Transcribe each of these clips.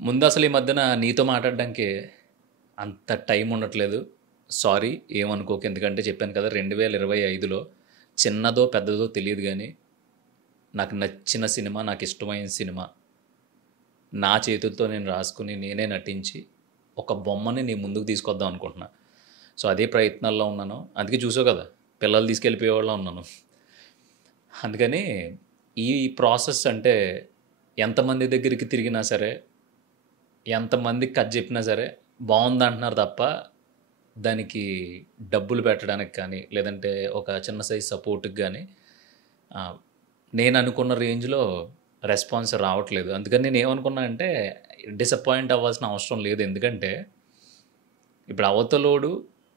ముందు అసలు ఈ మధ్యన నీతో మాట్లాడడానికి అంత టైం ఉండట్లేదు. సారీ ఏమనుకోకు. ఎందుకంటే చెప్పాను కదా 2025లో చిన్నదో, పెద్దదో తెలీదు గానీ, నాకు నచ్చిన సినిమా, నాకిష్టమైన సినిమా, నా చేతులతో నేను రాసుకొని, నేనే నటించి, ఒక బొమ్మని నీ ముందుకు తీసుకొద్దాం అనుకుంటున్నా. సో, అదే ప్రయత్నాల్లో ఉన్నాను. అందుకే చూసావు కదా! పిల్లలు తీసుకెళ్ళిపోయేవాళ్ళలా ఉన్నాను. అందుకని ఈ ప్రాసెస్ అంటే ఎంతమంది దగ్గరికి తిరిగినా సరే, ఎంతమందికి కథ చెప్పినా సరే, బావుందంటున్నారు తప్ప, దానికి డబ్బులు పెట్టడానికి కానీ, లేదంటే ఒక చిన్న సైజ్ సపోర్ట్‌కి గానీ, ఆహ్, నేననుకున్న రేంజ్‌లో రెస్పాన్స్ రావట్లేదు. అందుకని నేనేమనుకున్నా అంటే, డిసప్పాయింట్ అవ్వాల్సిన అవసరం లేదు. ఎందుకంటే, ఇప్పుడు అవతలోడు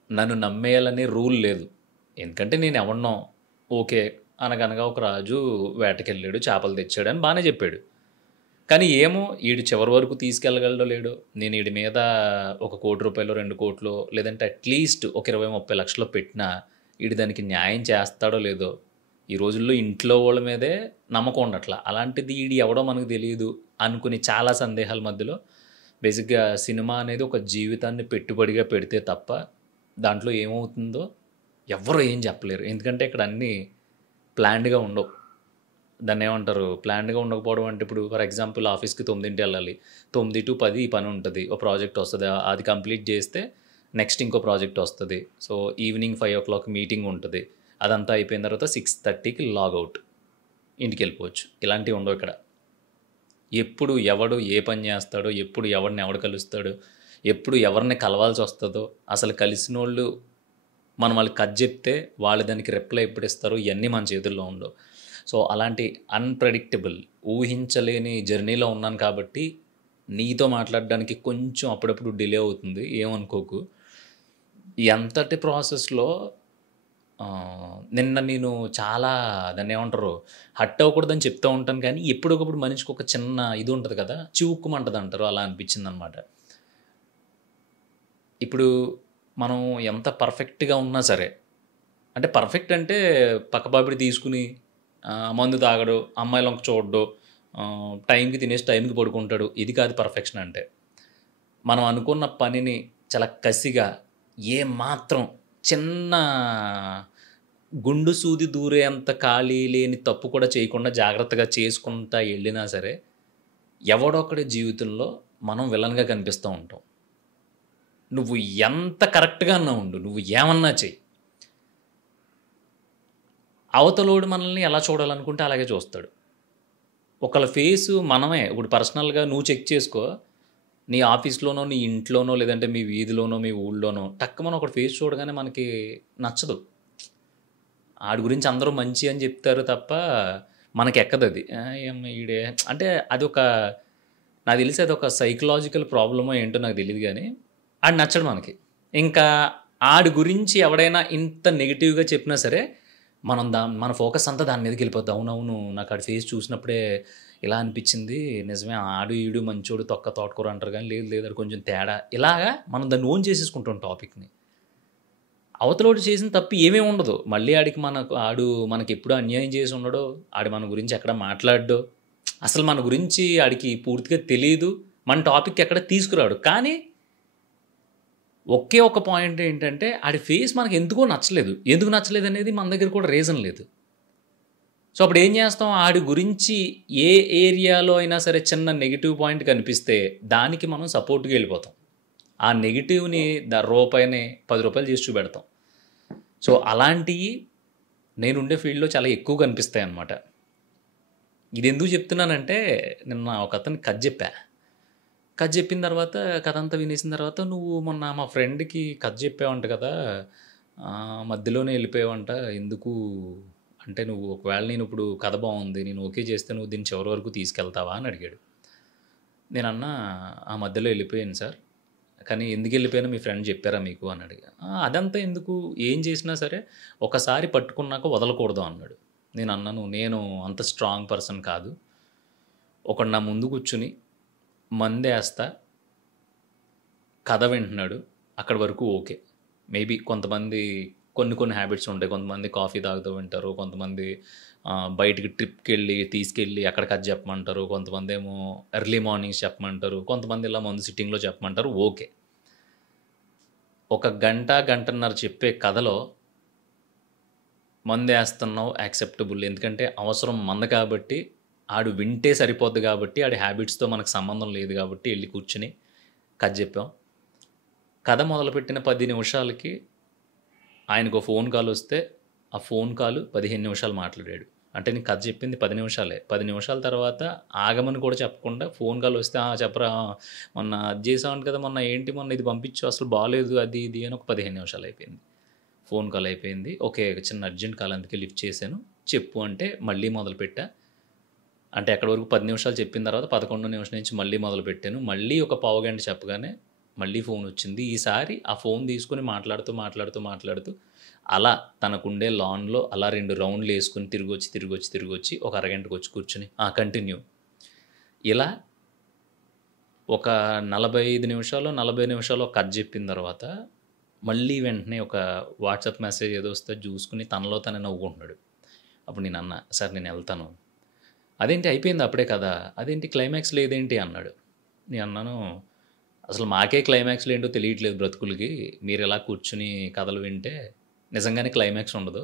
నన్ను నమ్మేయాలని రూల్ లేదు. ఎందుకంటే నేనెవడినో, ఓకే. అనగనగా ఒక రాజు వేటకెళ్ళాడు, చేపలు తెచ్చాడని బానే జెప్పాడు. కానీ ఏమో ఈడు చివరి వరకు తీసుకెళ్ళగలడో లేడో, నేను ఈడి మీద ఒక రూ. 1,00,00,000, 2,00,00,000 లేదంటే అట్‌లీస్ట్ ఒక 20, 30 లక్షలు పెట్టినా, ఈడు దానికి న్యాయం చేస్తాడో లేదో, ఈ రోజుల్లో ఇంట్లో వాళ్ళ మీదే నమ్మకం ఉండట్ల. అలాంటిది ఈడు ఎవడో మనకు తెలీదు అనుకుని చాలా సందేహాల మధ్యలో బేసిక్‌గా సినిమా అనేది ఒక జీవితాన్ని పెట్టుబడిగా పెడితే తప్ప, దాంట్లో ఏమవుతుందో ఎవ్వరు ఏం చెప్పలేరు. ఎందుకంటే ఇక్కడ అన్నీ ప్లాన్డ్‌గా ఉండవు. దాన్నేమంటారు? ప్లాన్డ్‌గా ఉండకపోవడం అంటే ఇప్పుడు ఫర్ ఎగ్జాంపుల్ ఆఫీస్‌కి 9కి ఎళ్ళాలి. 9-10 ఈ పనుంటది. ఓ ప్రాజెక్ట్ ఒస్తది. అది కంప్లీట్ జేస్తే నెక్స్ట్ ఇంకో ప్రాజెక్ట్ ఒస్తది. సో, ఈవినింగ్ 5:00 మీటింగ్ ఉంటది. అదంతా అయిపోయిన తర్వాత 6:30కి లాగౌట్. ఇంటికెళ్ళిపోవచ్చు. ఇలాంటివి ఉండవు ఇక్కడ. ఎప్పుడు ఎవడు ఏ పని జేస్తాడో, ఎప్పుడు ఎవడిని ఎవడు కలుస్తాడో, ఎప్పుడు ఎవరిని కలవాల్సొస్తదో, అసలు కలిసినోళ్ళు మనం వాళ్ళకి కథ జెప్తే వాళ్ళు దానికి రిప్లై ఎప్పుడిస్తారో ఇయన్నీ మన చేతుల్లో ఉండవు. సో, అలాంటి అన్‌ప్రెడిక్టబుల్ ఊహించలేని జర్నీలో ఉన్నాను కాబట్టి, నీతో మాట్లాడడానికి కొంచెం అప్పుడప్పుడు డిలే అవుతుంది. ఏమనుకోకు. ఈ అంతటి ప్రాసెస్‌లో నిన్న నేను చాలా దాన్నేమంటారు హర్ట్ అవ్వకూడదని చెప్తా ఉంటాను కానీ, ఎప్పుడొకప్పుడు మనిషికి ఒక చిన్న ఇది ఉంటది కదా! చివుక్కుమంటదంటారు. అలా అనిపించిందనమాట. ఇప్పుడు మనం ఎంత పర్ఫెక్ట్‌గా ఉన్నా సరే, అంటే పర్ఫెక్ట్ అంటే పక్కపాపిడి తీసుకొని మందు తాగడు, అమ్మాయిలొంక చూడడు, టైంకి తినేసి టైంకి పడుకుంటాడు. ఇది కాదు పర్ఫెక్షన్ అంటే. మనం అనుకున్న పనిని చాలా కసిగా ఏమాత్రం చిన్న గుండు సూది దూరేంత ఖాళీ లేని తప్పు కూడా చేయకుండా జాగ్రత్తగా చేసుకుంటా ఎళ్ళినా సరే, ఎవడో ఒకడి జీవితంలో మనం విలన్‌గా కనిపిస్తూ ఉంటాం. నువ్వు ఎంత కరెక్ట్‌గా అన్నా ఉండు. నువ్వు ఏమన్నా చెయ్యి. అవతలోడు మనల్ని ఎలా చూడాలనుకుంటే అలాగే చూస్తాడు. ఒకళ్ళ ఫేసు మనమే ఇప్పుడు పర్సనల్‌గా నువ్వు చెక్ చేసుకో. నీ ఆఫీస్‌లోనో, నీ ఇంట్లోనో, లేదంటే మీ వీధిలోనో, మీ ఊళ్ళోనో టక్కుమని ఒకడి ఫేస్ చూడగానే మనకి నచ్చదు. ఆడి గురించి అందరూ మంచి అని జెప్తారు తప్ప, మనకెక్కదది. ఏమ్మా ఈడే అంటే అదొక నాకు తెలిసి అదొక సైకలాజికల్ ప్రాబ్లమో ఏంటో నాకు తెలీదు గానీ, ఆడు నచ్చడు మనకి. ఇంకా ఆడి గురించి ఎవడైనా ఇంత నెగెటివ్‌గా చెప్పినా సరే, మన ఫోకస్ అంతా దాని మీదకెళ్ళిపోద్ది. అవునవును. నాకు ఆడి ఫేస్ చూసినప్పుడే ఇలా అనిపిచ్చింది. నిజమే ఆడు, ఈడు మంచోడు తొక్క తోటకూర అంటారు గానీ, లేదు లేదు ఆడు కొంచెం తేడా. ఇలాగా మనం దాన్ని ఓన్ చేసేసుకుంటాం టాపిక్‌ని. అవతలోడు చేసిన తప్పు ఏమీ ఉండదు. మళ్ళీ ఆడు మనకెప్పుడు అన్యాయం చేసి ఉండడు. ఆడు మన గురించి ఎక్కడ మాట్లాడడు. అసలు మన గురించి ఆడికి పూర్తిగా తెలీదు. మన టాపిక్ ఎక్కడ తీసుకురాడు. కానీ ఒకే ఒక పాయింట్ ఏంటంటే ఆడి ఫేస్ మనకెందుకో నచ్చలేదు. ఎందుకు నచ్చలేదనేది మన దగ్గర కూడా రీజన్ లేదు. సో, అప్పుడేం చేస్తాం ఆడి గురించి ఏ ఏరియాలో అయినా సరే చిన్న నెగెటివ్ పాయింట్ కనిపిస్తే దానికి మనం సపోర్ట్‌గా ఎళ్ళిపోతాం. ఆ నెగెటివ్‌ని రూపాయిని రూ. 10 చేసి చూపెడతాం. సో, అలాంటియి నేనుండే ఫీల్డ్‌లో చాలా ఎక్కువ కనిపిస్తాయన్నమాట. ఇదెందుకు చెప్తున్నానంటే, నిన్న ఒకతనికి కథ జెప్పా. కథ జెప్పిన తర్వాత కథంతా వినేసిన తర్వాత, "నువ్వు మొన్న మా ఫ్రెండ్‌కి కథ జెప్పావంట కదా! మధ్యలోనే ఎళ్ళిపోయావంట. ఎందుకు? అంటే నువ్వు ఒకవేళ నేనిప్పుడు కథ బావుంది. నేను ఓకే చేస్తే నువ్వు దీన్ని చివరి వరకు తీసుకెళ్తావా?" అని అడిగాడు. నేనన్నా, "ఆ మధ్యలో ఎళ్ళిపోయాను సార్. కానీ ఎందుకెళ్ళిపోయానో మీ ఫ్రెండ్ జెప్పారా మీకు?" అని అడిగా. అదంతా ఎందుకు? ఏం చేసినా సరే ఒకసారి పట్టుకున్నాక వదలకూడదు" అన్నాడు. నేనన్నాను, "నేను అంత స్ట్రాంగ్ పర్సన్ కాదు. ఒకడు నా ముందు కూర్చొని మందేస్తా, కథ వింటున్నాడు. అక్కడి వరకు ఓకే. మేబీ కొంతమంది కొన్ని కొన్ని హ్యాబిట్స్ ఉంటాయి. కొంతమంది కాఫీ తాగుతూ ఉంటారు. కొంతమంది బయటికి ట్రిప్‌కెళ్ళి తీసుకెళ్ళి అక్కడ కథ చెప్పమంటారు. కొంతమందేమో ఎర్లీ మార్నింగ్స్ చెప్పమంటారు. కొంతమంది ఇలా ముందు సిట్టింగ్‌లో చెప్పమంటారు. ఓకే. ఒక గంట, గంటన్నర చెప్పే కథలో మందేస్తున్నావు యాక్సెప్టబుల్. ఎందుకంటే అవసరం మంది కాబట్టి, ఆడు వింటే సరిపోద్ది కాబట్టి, ఆడి హ్యాబిట్స్‌తో మనకు సంబంధం లేదు కాబట్టి ఎళ్లి కూర్చొని కథ చెప్పాం. కథ మొదలుపెట్టిన 10 నిమిషాలకి ఆయనకో ఫోన్ కాలొస్తే, ఆ ఫోన్ కాల్ 15 నిమిషాలు మాట్లాడాడు. అంటే నేను కథ చెప్పింది 10 నిమిషాలే. 10 నిమిషాల తర్వాత ఆగమని కూడా చెప్పకుండా ఫోన్ కాలొస్తే, "ఆ! చెప్పరా మొన్న అది చేసావంట కదా! మొన్న ఏంటి మొన్న ఇది పంపించావు అసలు బాలేదు" అది ఇది అని ఒక 15 నిమిషాలయిపోయింది. ఫోన్ కాల్ అయిపోయింది. ఓకే. చిన్న అర్జెంట్ కాల్ అందుకే లిఫ్ట్ చేశాను. చెప్పు అంటే మళ్ళీ మొదలుపెట్టా. అంటే ఎక్కడి వరకు 10 నిమిషాలు చెప్పిన తర్వాత 11 నిమిషం నుంచి మళ్ళీ మొదలుపెట్టాను. మళ్ళీ ఒక పావుగంట చెప్పగానే మళ్ళీ ఫోనొచ్చింది. ఈసారి ఆ ఫోన్ తీసుకొని మాట్లాడుతూ అలా తనకుండే లాన్‌లో అలా 2 రౌండ్‌లేసుకొని తిరిగొచ్చి ఒక అరగంటకొచ్చి కూర్చొని కంటిన్యూ. ఇలా ఒక 45 నిమిషాలో, 40 నిమిషాలో కథ చెప్పిన తర్వాత మళ్ళీ వెంటనే ఒక వాట్సాప్ మెసేజ్ ఏదో వస్తే చూసుకొని తనలో తనే నవ్వుకుంటున్నాడు. అప్పుడు నేనన్నా, "సార్ నేనెళ్తాను." "అదేంటి అయిపోయిందా అప్పుడే కథ? అదేంటి క్లైమాక్స్ లేదేంటి?" అన్నాడు. నేనన్నాను, "అసలు మాకే క్లైమాక్స్‌లేంటో తెలియట్లేదు బ్రతుకులకి. మీరిలా కూర్చొని కథలు వింటే నిజంగానే క్లైమాక్స్ ఉండదు.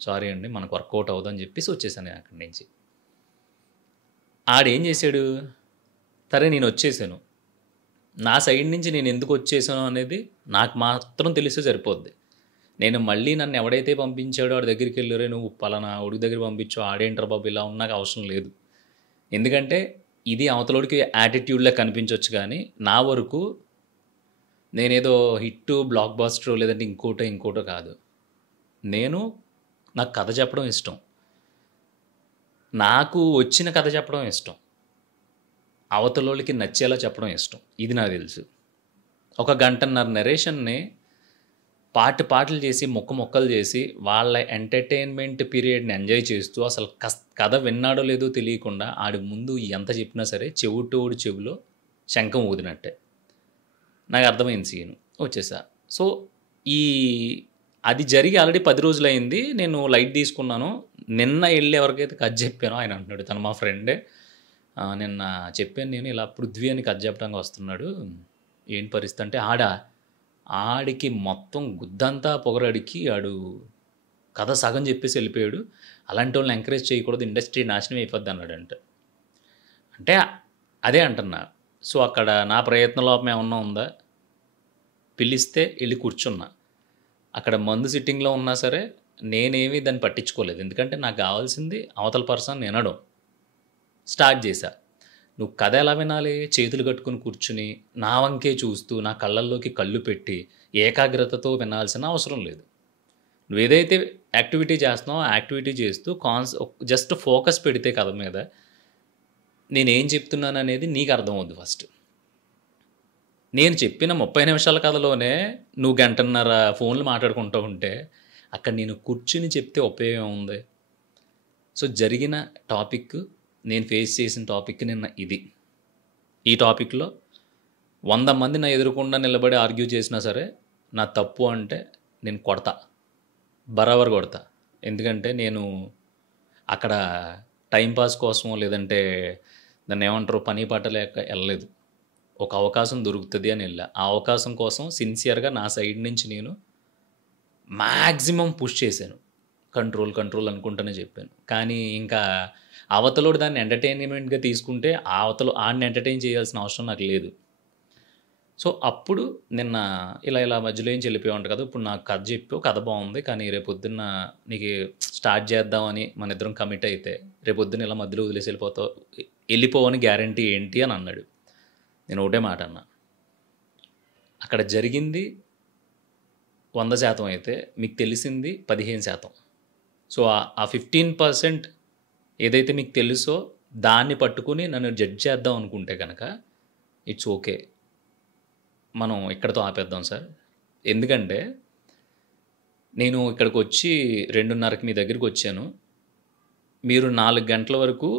సారీ అండి మనకు వర్కౌట్ అవ్వదు" అని చెప్పేసి వచ్చేసాను నేను అక్కడి నుంచి. ఆడేం చేశాడు, సరే నేనొచ్చేసాను. నా సైడ్ నుంచి నేనెందుకొచ్చేసాను అనేది నాకు మాత్రం తెలిస్తే సరిపోద్ది. నేను మళ్ళీ నన్నెవడైతే పంపించాడో ఆడి దగ్గరికెళ్ళి, "ఒరేయ్! నువ్వు పలానా వోడి దగ్గరికి పంపించావు. ఆడేంట్రా బాబు ఇలా ఉంది" నాకు అవసరం లేదు. ఎందుకంటే ఇది అవతలోడికి యాటిట్యూడ్‌లా కనిపించొచ్చు గానీ, నా వరకు నేనేదో హిట్టు, బ్లాక్ బస్టరో లేదంటే ఇంకోటో కాదు. నేను నాకు కథ చెప్పడం ఇష్టం. నాకు వచ్చిన కథ చెప్పడం ఇష్టం. అవతలోళ్ళకి నచ్చేలా చెప్పడం ఇష్టం. ఇది నాకు తెలుసు. ఒక గంటన్నర నరేషన్‌ని పాటలు చేసి, ముక్కలు చేసి, వాళ్ళ ఎంటర్‌టైన్‌మెంట్ పీరియడ్‌ని ఎంజాయ్ చేస్తూ, అసలు కథ విన్నాడో లేదో తెలియకుండా, ఆడి ముందు ఎంత చెప్పినా సరే, చెవిటోడి చెవిలో శంఖం ఊదినట్టే. నాకర్థమైంది సీను. వచ్చేసా. సో, ఈ అది జరిగి ఆల్రెడీ 10 రోజులయింది. నేను లైట్ తీసుకున్నాను. నిన్న ఎళ్లి ఎవరికైతే కథ చెప్పానో ఆయన అంటున్నాడు. తను మా ఫ్రెండే. నిన్న చెప్పాను నేను ఇలా పృథ్వీ అని కథ చెప్పడానికి వస్తున్నాడు. ఏంటి పరిస్థితి అంటే, ఆడికి మొత్తం గుద్దంతా పొగరడికి ఆడు కథ సగం చెప్పేసి ఎళ్ళిపోయాడు. అలాంటోళ్ళని ఎంకరేజ్ చేయకూడదు. ఇండస్ట్రీ నాశనం అయిపోద్దన్నాడంట. అంటే అదే అంటున్నా. సో, అక్కడ నా ప్రయత్న లోపం ఏమన్నా ఉందా? పిలిస్తే ఎళ్లి కూర్చున్నా. అక్కడ మందు సిట్టింగ్‌లో ఉన్నా సరే, నేనేమి దాన్ని పట్టించుకోలేదు. ఎందుకంటే నాకు గావాల్సింది అవతల పర్సన్ వినడం. స్టార్ట్ చేశా. నువ్వు కథ ఎలా వినాలి? చేతులు కట్టుకొని కూర్చొని, నా వంకే చూస్తూ, నా కళ్ళల్లోకి కళ్ళు పెట్టి, ఏకాగ్రతతో వినాల్సిన అవసరం లేదు. నువ్వేదైతే యాక్టివిటీ చేస్తున్నావో, ఆ యాక్టివిటీ చేస్తూ జస్ట్ ఫోకస్ పెడితే కథ మీద, నేనేం చెప్తున్నాననేది నీకు అర్థమవుద్ది ఫస్ట్. నేను చెప్పిన 30 నిమిషాల కథలోనే నువ్వు గంటన్నర ఫోన్‌లు మాట్లాడుకుంటూ ఉంటే, అక్కడ నేను కూర్చొని చెప్తే ఉపయోగం ఏముంది? సో, జరిగిన టాపిక్, నేను ఫేస్ చేసిన టాపిక్ నిన్న ఇది. ఈ టాపిక్‌లో 100 మంది నా ఎదురుగుండా నిలబడి ఆర్గ్యూ చేసినా సరే, నా తప్పు అంటే నేను కొడతా. బరాబర్ కొడతా. ఎందుకంటే నేను అక్కడ టైమ్ పాస్ కోసమో లేదంటే దాన్నేమంటారు పని పాట లేక ఎళ్ళలేదు. ఒక అవకాశం దొరుకుతది అని ఎళ్ళా. ఆ అవకాశం కోసం సిన్సియర్‌గా నా సైడ్ నుంచి నేను మాక్సిమం పుష్ చేశాను. కంట్రోల్ అనుకుంటూనే చెప్పాను. కానీ ఇంకా అవతలోడు దాన్ని ఎంటర్‌టైన్‌మెంట్‌గా తీసుకుంటే ఆడిని ఎంటర్‌టైన్ చేయాల్సిన అవసరం నాకు లేదు. సో, అప్పుడు నిన్న ఇలా మధ్యలో నుంచి వెళ్ళిపోయావంట కదా! ఇప్పుడు నాకు కథ చెప్పావు. కథ బావుంది. కానీ రేపొద్దున్న నీకు స్టార్ట్ చేద్దామని మనిద్దరం కమిట్ అయితే, రేపొద్దున ఇలా మధ్యలో వదిలేసి ఎళ్ళిపోవని గ్యారంటీ ఏంటి అని అన్నాడు. నేను ఒకటే మాట అన్నా. అక్కడ జరిగింది 100% అయితే మీకు తెలిసింది 15%. సో, ఆ 15% ఏదైతే మీకు తెలుసో దాన్ని పట్టుకొని నన్ను జడ్జ్ చేద్దాం అనుకుంటే గనక ఇట్స్ ఓకే. మనం ఇక్కడితో ఆపేద్దాం సార్. ఎందుకంటే నేను ఇక్కడికొచ్చి 2:30కి మీ దగ్గరికొచ్చాను. మీరు 4 గంటల వరకు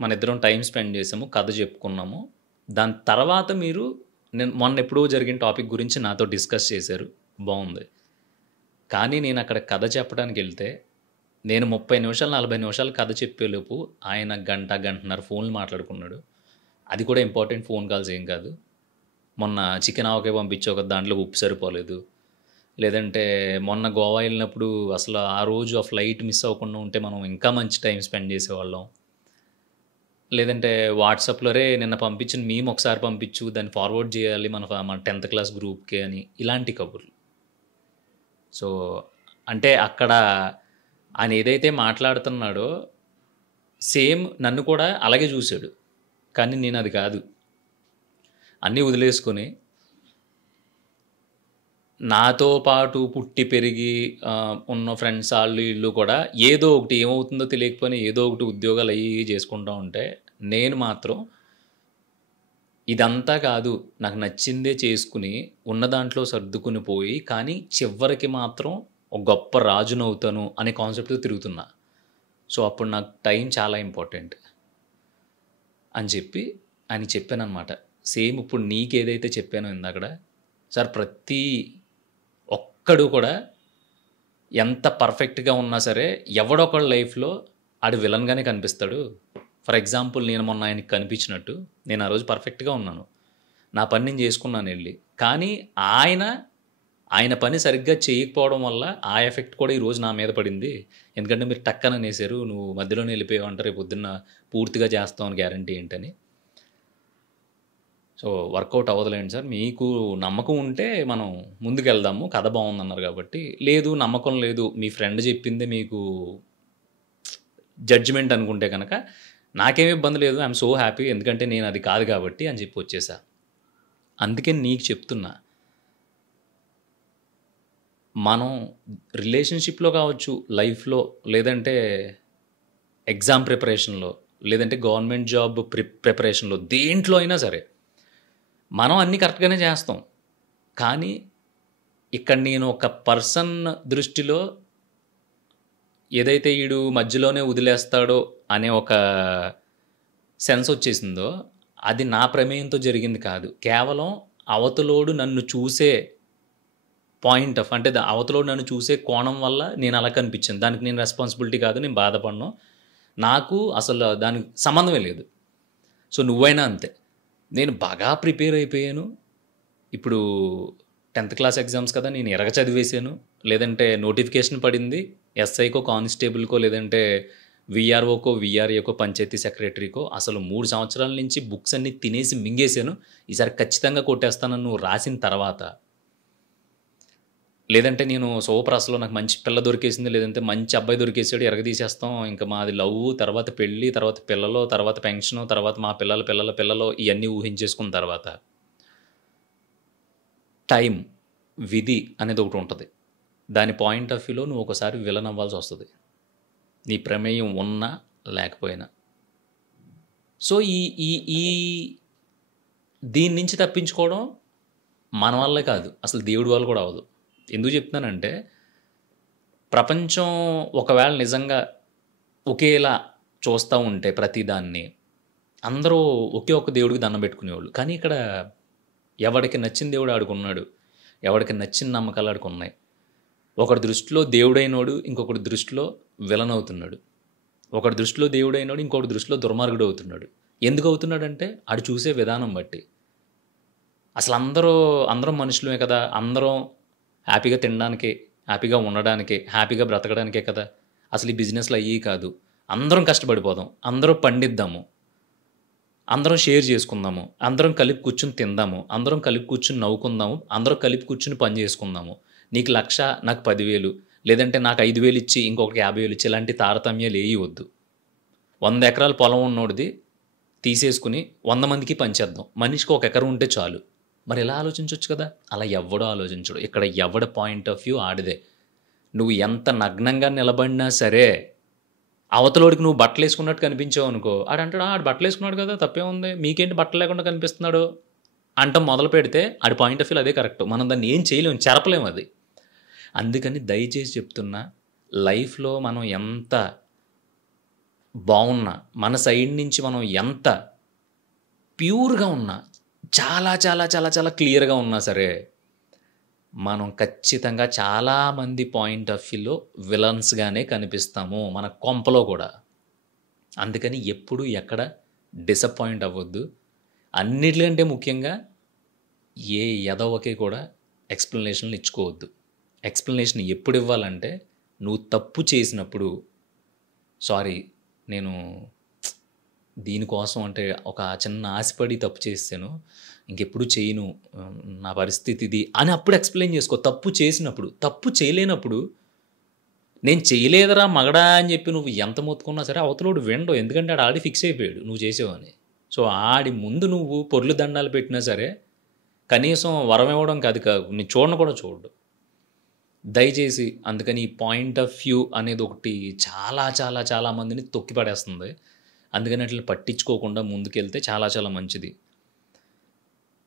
మనిద్దరం టైమ్ స్పెండ్ చేసాము. కథ చెప్పుకున్నాము. దాని తర్వాత మీరు మొన్నెప్పుడో జరిగిన టాపిక్ గురించి నాతో డిస్కస్ చేశారు. బావుంది. కానీ నేనక్కడ కథ చెప్పడానికెళ్తే, నేను 30 నిమిషాలు, 40 నిమిషాలు కథ చెప్పేలోపు ఆయన గంట, గంటన్నర ఫోన్‌లు మాట్లాడుకున్నాడు. అది కూడా ఇంపార్టెంట్ ఫోన్ కాల్స్ ఏం కాదు. మొన్న చికెన్ ఆవకాయ పంపించావు కదా! దాంట్లో ఉప్పు సరిపోలేదు. లేదంటే మొన్న గోవా ఎళ్ళినప్పుడు అసలు ఆ రోజు ఆ ఫ్లైట్ మిస్ అవ్వకుండా ఉంటే మనం ఇంకా మంచి టైమ్ స్పెండ్ చేసేవాళ్ళం. లేదంటే వాట్సాప్‌లో "అరేయ్! నిన్న పంపించిన మీమ్ ఒకసారి పంపించు. దాన్ని ఫార్వర్డ్ చేయాలి మన 10థ్ క్లాస్ గ్రూప్‌కి" అని ఇలాంటి కబుర్లు. సో, అంటే అక్కడ ఆయన ఏదైతే మాట్లాడుతున్నాడో సేమ్ నన్ను కూడా అలాగే చూసాడు. కానీ నేనది కాదు. అన్నీ వదిలేసుకొని నాతో పాటు పుట్టి పెరిగి ఉన్న ఫ్రెండ్స్ ఆళ్ళు ఈళ్ళు కూడా ఏదో ఒకటి ఏమవుతుందో తెలియకపోయినా ఏదో ఒకటి ఉద్యోగాలు అయ్యి ఇయ్యి చేసుకుంటా ఉంటే, నేను మాత్రం ఇదంతా కాదు. నాకు నచ్చిందే చేసుకుని, ఉన్న దాంట్లో సర్దుకుని పోయి, కానీ చివరికి మాత్రం ఒక గొప్ప రాజునవుతాను అనే కాన్సెప్ట్‌తో తిరుగుతున్నా. సో, అప్పుడు నాకు టైం చాలా ఇంపార్టెంట్ అని చెప్పి ఆయనకి చెప్పాననమాట. సేమ్ ఇప్పుడు నీకేదైతే చెప్పానో ఇందాకడ, సార్ ప్రతి ఒక్కడు కూడా ఎంత పర్ఫెక్ట్‌గా ఉన్నా సరే, ఎవడో ఒకళ్ళ లైఫ్‌లో ఆడు విలన్‌గానే కనిపిస్తాడు. ఫర్ ఎగ్జాంపుల్ నేను మొన్న ఆయనకి కనిపించినట్టు, నేను ఆ రోజు పర్ఫెక్ట్‌గా ఉన్నాను. నా పని నేను చేసుకున్నానెళ్ళి. కానీ ఆయన, ఆయన పని సరిగ్గా చేయకపోవడం వల్ల ఆ ఎఫెక్ట్ కూడా ఈరోజు నా మీద పడింది. ఎందుకంటే మీరు టక్కన అనేసారు. నువ్వు మధ్యలోనే ఎళ్ళిపోయావంట రేపు పొద్దున్న పూర్తిగా చేస్తావని గ్యారంటీ ఏంటని. సో, వర్కౌట్ అవ్వదులేండి సార్. మీకు నమ్మకం ఉంటే మనం ముందుకెళ్దాము. కథ బావుందన్నారు గాబట్టి. లేదు నమ్మకం లేదు. మీ ఫ్రెండ్ చెప్పిందే మీకు జడ్జ్‌మెంట్ అనుకుంటే గనక నాకేమి ఇబ్బంది లేదు. I'm so happy. ఎందుకంటే నేను అది కాదు గాబట్టి అని చెప్పి వచ్చేసా. అందుకే నీకు చెప్తున్నా. మనం రిలేషన్‌షిప్‌లో కావచ్చు, లైఫ్‌లో లేదంటే ఎగ్జామ్ ప్రిపరేషన్‌లో, లేదంటే గవర్నమెంట్ జాబ్ ప్రిపరేషన్‌లో దేంట్లో అయినా సరే, మనం అన్నీ కరెక్ట్‌గానే చేస్తాం. కానీ ఇక్కడ నేను ఒక పర్సన్ దృష్టిలో ఏదైతే ఈడు మధ్యలోనే వదిలేస్తాడో అనే ఒక సెన్స్ వచ్చేసిందో, అది నా ప్రమేయంతో జరిగింది కాదు. కేవలం అవతలోడు నన్ను చూసే పాయింట్ ఆఫ్ అంటే అవతలోడు నన్ను చూసే కోణం వల్ల నేను అలా కనిపించాను. దానికి నేను రెస్పాన్సిబిలిటీ కాదు. నేను బాధపడను. నాకు అసలు దానికి సంబంధమే లేదు. సో, నువ్వైనా అంతే. నేను బాగా ప్రిపేర్ అయిపోయాను. ఇప్పుడు 10థ్ క్లాస్ ఎగ్జామ్స్ కదా! నేను ఇరగ చదివేశాను. లేదంటే నోటిఫికేషన్ పడింది. ఎస్ఐకో, కానిస్టేబుల్‌కో లేదంటే వీఆర్ఓకో, వీఆర్ఏకో, పంచాయతీ సెక్రటరీకో అసలు 3 సంవత్సరాల నుంచి బుక్స్ అన్నీ తినేసి మింగేశాను. ఈసారి ఖచ్చితంగా కొట్టేస్తానని నువ్వు రాసిన తర్వాత లేదంటే నేను సూపర్ అసలు నాకు మంచి పిల్ల దొరికేసింది. లేదంటే మంచి అబ్బాయి దొరికేసాడు. ఎరగదీసేస్తాం. ఇంక మాది లవ్వు, తర్వాత పెళ్లి, తర్వాత పిల్లలు, తర్వాత పెన్షను, తర్వాత మా పిల్లల పిల్లల పిల్లలు ఇయన్నీ ఊహించేసుకున్న తర్వాత టైం, విధి అనేది ఒకటుంటది. దాని పాయింట్ ఆఫ్ వ్యూలో నువ్వు ఒకసారి విలన్ అవ్వాల్సొస్తది. నీ ప్రమేయం ఉన్నా, లేకపోయినా. సో, ఈ ఈ ఈ దీని నుంచి తప్పించుకోవడం మన వల్లే కాదు. అసలు దేవుడి వల్ల కూడా అవ్వదు. ఎందుకు చెప్తున్నానంటే, ప్రపంచం ఒకవేళ నిజంగా ఒకేలా చూస్తా ఉంటే ప్రతిదాన్ని, అందరూ ఒకే ఒక్క దేవుడికి దండం పెట్టుకునేవాళ్ళు. కానీ ఇక్కడ ఎవడికి నచ్చిన దేవుడు ఆడికున్నాడు. ఎవడికి నచ్చిన నమ్మకాలు ఆడికున్నాయి. ఒకడి దృష్టిలో దేవుడైనోడు, ఇంకొకడి దృష్టిలో విలన్ అవుతున్నాడు. ఒకడి దృష్టిలో దేవుడైనోడు, ఇంకొకడి దృష్టిలో దుర్మార్గుడు అవుతున్నాడు. ఎందుకు అవుతున్నాడంటే, ఆడు చూసే విధానం బట్టి. అసలు అందరం మనుషులమే కదా! అందరం హ్యాపీగా తినడానికి, హ్యాపీగా ఉండడానికి, హ్యాపీగా బ్రతకడానికే కదా! అసలు ఈ బిజినెస్‌లు అయ్యి కాదు. అందరం కష్టపడిపోదాం. అందరం పండిద్దాము. అందరం షేర్ చేసుకుందాము. అందరం కలిపి కూర్చొని తిందాము. అందరం కలిపి కూర్చొని నవ్వుకుందాము. అందరం కలిపి కూర్చొని పని చేసుకుందాము. నీకు 1,00,000 నాకు 10,000 లేదంటే నాకు 5,000 ఇచ్చి ఇంకొకడికి 50,000 ఇచ్చి ఇలాంటి తారతమ్యాలు ఏయి వద్దు. 100 ఎకరాల పొలం ఉన్నోడిది తీసేసుకొని 100 మందికి పంచేద్దాం. మనిషికి ఒక ఎకరం ఉంటే చాలు. మరి ఇలా ఆలోచించొచ్చు కదా! అలా ఎవ్వడు ఆలోచించడు. ఇక్కడ ఎవడి పాయింట్ ఆఫ్ వ్యూ ఆడిదే. నువ్వు ఎంత నగ్నంగా నిలబడినా సరే, అవతలోడికి నువ్వు బట్టలేసుకున్నట్టు కనిపించావనుకో, ఆడంటాడు ఆడు బట్టలేసుకున్నాడు కదా! తప్పేముంది. మీకేంటి బట్టలు లేకుండా కనిపిస్తున్నాడు అంటం మొదలుపెడితే ఆడి పాయింట్ ఆఫ్ వ్యూలో అదే కరెక్ట్. మనం దాన్ని ఏం చేయలేం. చెరపలేం అది. అందుకని దయచేసి చెప్తున్నా, లైఫ్‌లో మనం ఎంత బావున్నా, మన సైడ్ నుంచి మనం ఎంత ప్యూర్‌గా ఉన్నా, చాలా చాలా చాలా చాలా క్లియర్‌గా ఉన్నా సరే, మనం ఖచ్చితంగా చాలామంది పాయింట్ ఆఫ్ వ్యూలో విలన్స్‌గానే కనిపిస్తాము. మన కొంపలో కూడా. అందుకని ఎప్పుడు ఎక్కడ డిసప్పాయింట్ అవ్వొద్దు. అన్నిట్లికంటే ముఖ్యంగా ఏ ఎదవకి కూడా ఎక్స్‌ప్లనేషన్‌లు ఇచ్చుకోవద్దు. ఎక్స్‌ప్లనేషన్ ఎప్పుడివ్వాలంటే, నువ్వు తప్పు చేసినప్పుడు, సారీ నేను దీనికోసం అంటే ఒక చిన్న ఆశపడి తప్పు చేసేసాను. ఇంకెప్పుడు చేయను. నా పరిస్థితి ఇది అని అప్పుడు ఎక్స్‌ప్లెయిన్ చేసుకో. తప్పు చేసినప్పుడు. తప్పు చేయలేనప్పుడు, నేను చేయలేదురా మగడా అని చెప్పి నువ్వు ఎంత మొత్తుకున్నా సరే అవతలోడు వినడు. ఎందుకంటే ఆడు ఆల్రెడీ ఫిక్స్ అయిపోయాడు నువ్వు చేసావని. సో, ఆడి ముందు నువ్వు పొర్లు దండాలు పెట్టినా సరే, కనీసం వరం ఇవ్వడం కాదు నేను చూడను కూడా చూడడు. దయచేసి అందుకని ఈ పాయింట్ ఆఫ్ వ్యూ అనేది ఒకటి చాలా, చాలా, చాలా మందిని తొక్కిపడేస్తుంది. అందుకని ఆటిలిని పట్టించుకోకుండా ముందుకెళ్తే చాలా, చాలా మంచిది.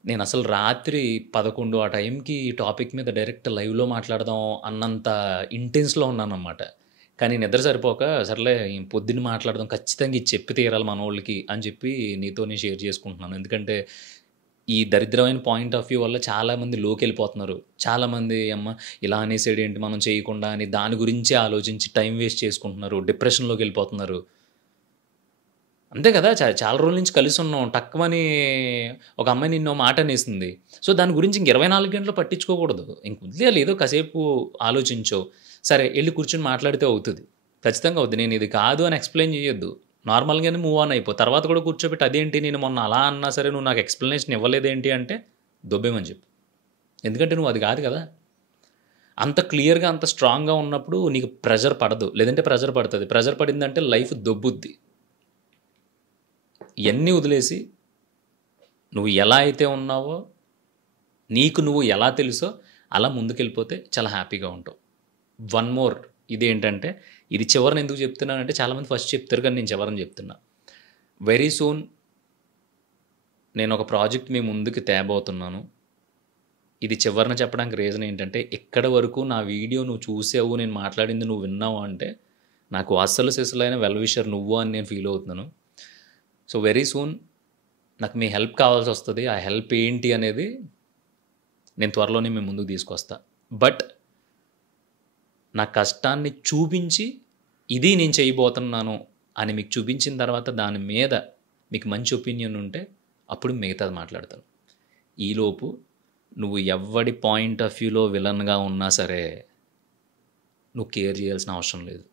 నేనసలు రాత్రి 11 ఆ టైంకి ఈ టాపిక్ మీద డైరెక్ట్ లైవ్‌లో మాట్లాడదాం అన్నంత ఇంటెన్స్‌లో ఉన్నాననమాట. కానీ నిద్ర సరిపోక సర్లే పొద్దున్న మాట్లాడదాం ఖచ్చితంగా ఇది చెప్పి తీరాలి మనోళ్ళకి అని చెప్పి నీతోని షేర్ చేసుకుంటున్నాను. ఎందుకంటే ఈ దరిద్రమైన పాయింట్ ఆఫ్ వ్యూ వల్ల చాలామంది లోకెళ్ళిపోతున్నారు. చాలామంది అమ్మ ఇలా అనేసాడేంటి మనం చేయకుండా అని దాని గురించే ఆలోచించి టైం వేస్ట్ చేసుకుంటున్నారు. డిప్రెషన్‌లోకెళ్ళిపోతున్నారు. అంతే కదా! చాలా రోజుల నుంచి కలిసున్నాం. టక్కుమని ఒక అమ్మాయి నిన్నో మాట అనేసింది. సో, దాని గురించి ఇంక 24 గంటలు పట్టించుకోకూడదు. ఇంక వదిలేయాలి. ఏదో కాసేపు ఆలోచించో, సరే ఎళ్లి కూర్చొని మాట్లాడితే అవుతది. ఖచ్చితంగా అవుద్ది. నేను ఇది కాదు అని ఎక్స్‌ప్లెయిన్ చేయొద్దు. నార్మల్‌గానే మూవ్ ఆన్ అయిపో. తర్వాత కూడా కూర్చోబెట్టి అదేంటి నేను మొన్న అలా అన్నా సరే నువ్వు నాకు ఎక్స్‌ప్లనేషన్ ఇవ్వలేదేంటి అంటే దొబ్బేయమని చెప్పు. ఎందుకంటే నువ్వు అది కాదు కదా! అంత క్లియర్‌గా, అంత స్ట్రాంగ్‌గా ఉన్నప్పుడు నీకు ప్రెషర్ పడదు. లేదంటే ప్రెషర్ పడతది. ప్రెషర్ పడిందంటే లైఫ్ దొబ్బుద్ది. ఇయన్నీ వదిలేసి నువ్వు ఎలా అయితే ఉన్నావో, నీకు నువ్వు ఎలా తెలుసో అలా ముందుకెళ్ళిపోతే చాలా హ్యాపీగా ఉంటావు. వన్ మోర్ ఇదేంటంటే, ఇది చివరన ఎందుకు చెప్తున్నానంటే చాలామంది ఫస్ట్ చెప్తారు కానీ నేను చివరన చెప్తున్నా. వెరీ సూన్ నేనొక ప్రాజెక్ట్ మీ ముందుకు తేబోతున్నాను. ఇది చివరన చెప్పడానికి రీజన్ ఏంటంటే, ఇక్కడి వరకు నా వీడియో నువ్వు చూసావు, నేను మాట్లాడింది నువ్వు విన్నావు అంటే, నాకు అస్సలు సిసలైన వెల్ విషర్ నువ్వు అని నేను ఫీల్ అవుతున్నాను. సో, వెరీ సూన్ నాకు మీ హెల్ప్ కావాల్సొస్తది. ఆ హెల్ప్ ఏంటి అనేది నేను త్వరలోనే మీ ముందుకు తీసుకొస్తా. బట్ నా కష్టాన్ని చూపించి, ఇది నేను చేయబోతున్నాను అని మీకు చూపించిన తర్వాత దాని మీద మీకు మంచి ఒపీనియన్ ఉంటే అప్పుడు మిగతాది మాట్లాడతాను. ఈలోపు నువ్వు ఎవ్వడి పాయింట్ ఆఫ్ వ్యూలో విలన్‌గా ఉన్నా సరే, నువ్వు కేర్ చేయాల్సిన అవసరం లేదు.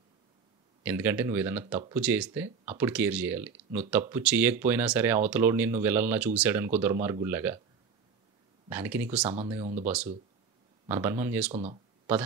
ఎందుకంటే నువ్వేదన్నా తప్పు చేస్తే అప్పుడు కేర్ చేయాలి. నువ్వు తప్పు చేయకపోయినా సరే అవతలోడు నిన్ను విలన్‌లా చూసాడనుకో దుర్మార్గుడిలాగా, దానికి నీకు సంబంధం ఏముంది బాసు? మన పని మనం చేసుకుందాం. పద.